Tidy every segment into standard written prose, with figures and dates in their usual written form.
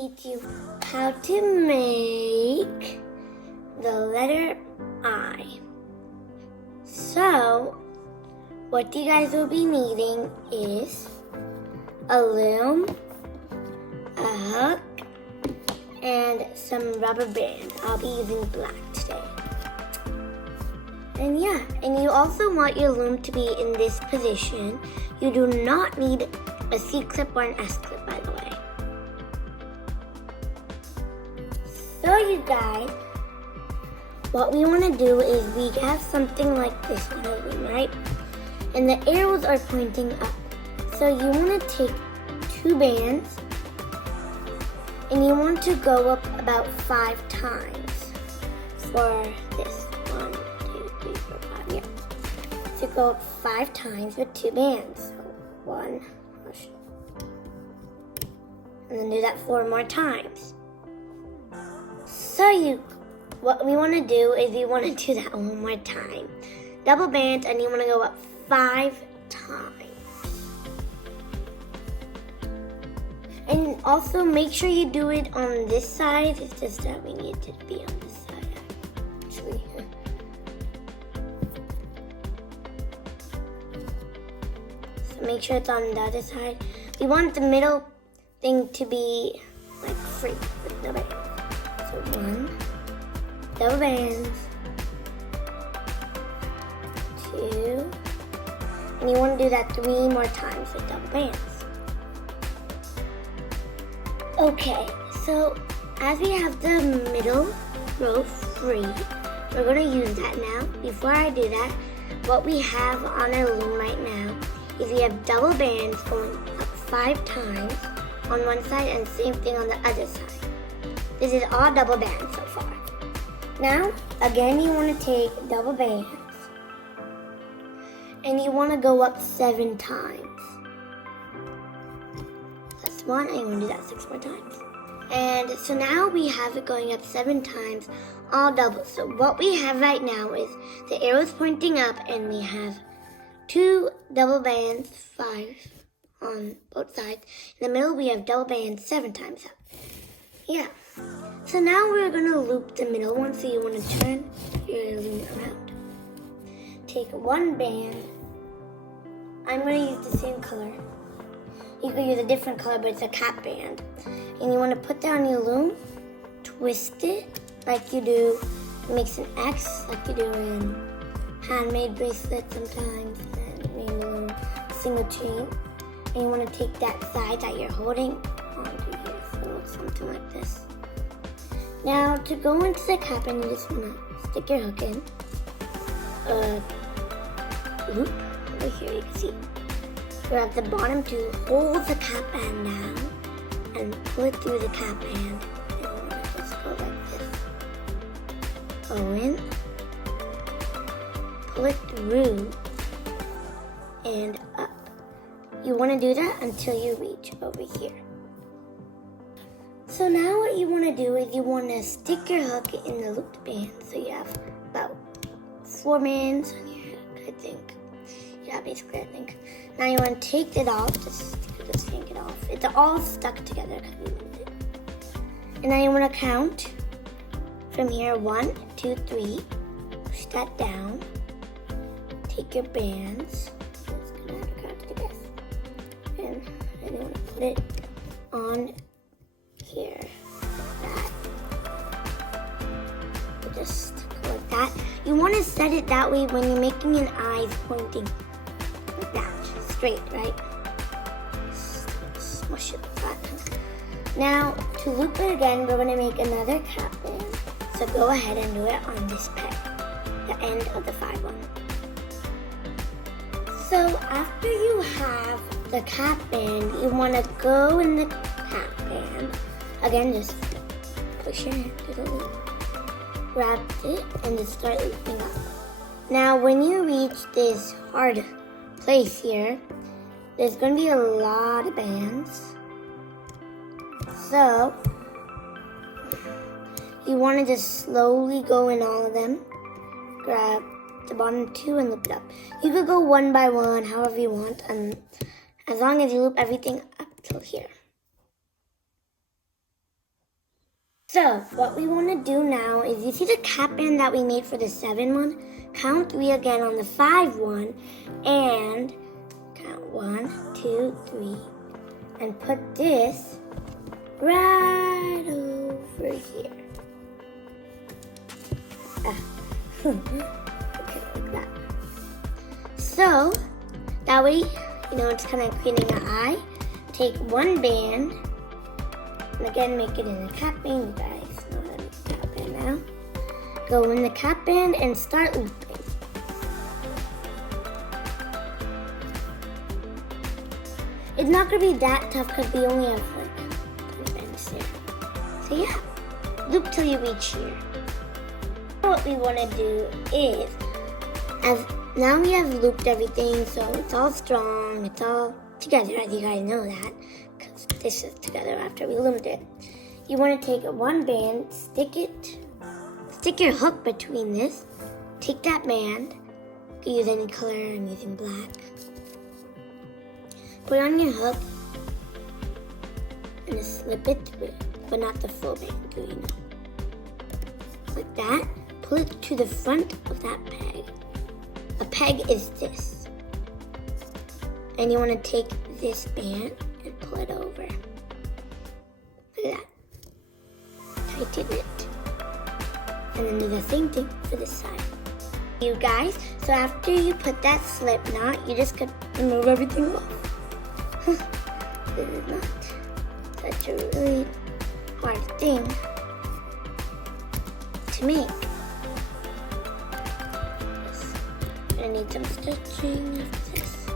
teach you how to make the letter I. So, what you guys will be needing is a loom, a hook, and some rubber band. I'll be using black today. And yeah, and you also want your loom to be in this position. You do not need a C-clip or an S-clip, by the way. So you guys, what we want to do is we have something like this on our loom, right? And the arrows are pointing up. So you want to take 2 bands and you want to go up about 5 times for this. 1, 2, 3, 4, 5, yeah. So go up 5 times with 2 bands. So 1, and then do that 4 more times. So what we want to do is you want to do that one more time. Double band, and you want to go up 5 times. And also make sure you do it on this side. It's just that we need it to be on this side, actually. So make sure it's on the other side. We want the middle thing to be like free with no bands. So 1, double bands, 2, and you want to do that 3 more times with double bands. Okay, so as we have the middle row free, we're going to use that now. Before I do that, what we have on our loom right now is we have double bands going up 5 times on one side and same thing on the other side. This is all double bands so far. Now, again, you want to take double bands and you want to go up 7 times. That's 1, and you want to do that 6 more times. And so now we have it going up 7 times, all double. So what we have right now is the arrows pointing up, and we have 2 double bands, 5 on both sides. In the middle, we have double bands 7 times up. Yeah. So now we're going to loop the middle one, so you want to turn your loom around. Take 1 band. I'm going to use the same color. You could use a different color, but it's a cap band. And you want to put that on your loom, twist it like you do. It makes an X like you do in handmade bracelets sometimes, and Rainbow Loom single chain. And you want to take that side that you're holding onto here, so something like this. Now to go into the cap band, you just want to stick your hook in. Loop over here, you can see. Grab the bottom to hold the cap band down and pull it through the cap band. And we're going to just go like this. Go in, pull it through, and up. You want to do that until you reach over here. So now what you want to do is you want to stick your hook in the looped band. So you have about 4 bands on your hook, I think. Yeah, basically, I think. Now you want to take it off, just yank it off. It's all stuck together because we moved it. And now you want to count from here, 1, 2, 3. Push that down. Take your bands. It's gonna have to count to this. And then you want to put it on here. That. Just go like that. You want to set it that way when you're making an eye pointing. That straight, right? Smush it like that. Now, to loop it again, we're going to make another cap band. So go ahead and do it on this peg, the end of the 5 one. So after you have the cap band, you want to go in the cap band. Again, just push your hand through the loop. Grab it and just start looping up. Now, when you reach this hard place here, there's going to be a lot of bands. So you want to just slowly go in all of them. Grab the bottom 2 and loop it up. You could go 1 by 1, however you want, and as long as you loop everything up till here. So what we want to do now is, you see the cap band that we made for the 7 one? Count 3 again on the 5 one, and count 1, 2, 3, and put this right over here. Okay, like that. So that way, it's kind of creating an eye. Take one band, and again, make it in a cap band. You guys know how to make a cap band now. Go in the cap band and start looping. It's not going to be that tough because we only have like 10 bands there. So yeah, loop till you reach here. What we want to do is, as now we have looped everything, so it's all strong, it's all together, as you guys know that, because this is together after we loomed it. You want to take one band, stick your hook between this, take that band, you can use any color, I'm using black. Put it on your hook, and just slip it through, but not the full band, like that. Pull it to the front of that peg. A peg is this. And you want to take this band and pull it over. Like that. Tighten it. And then do the same thing for this side. You guys, so after you put that slip knot, you just can remove everything off. This is not such a really hard thing to make. I need some stitching after this.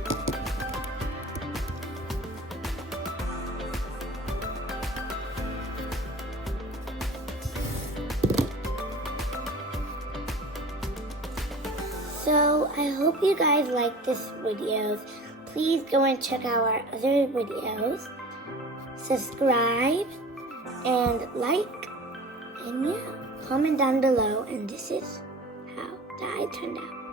So I hope you guys like this video. Please go and check out our other videos. Subscribe and like, and yeah, comment down below. And this is how that turned out.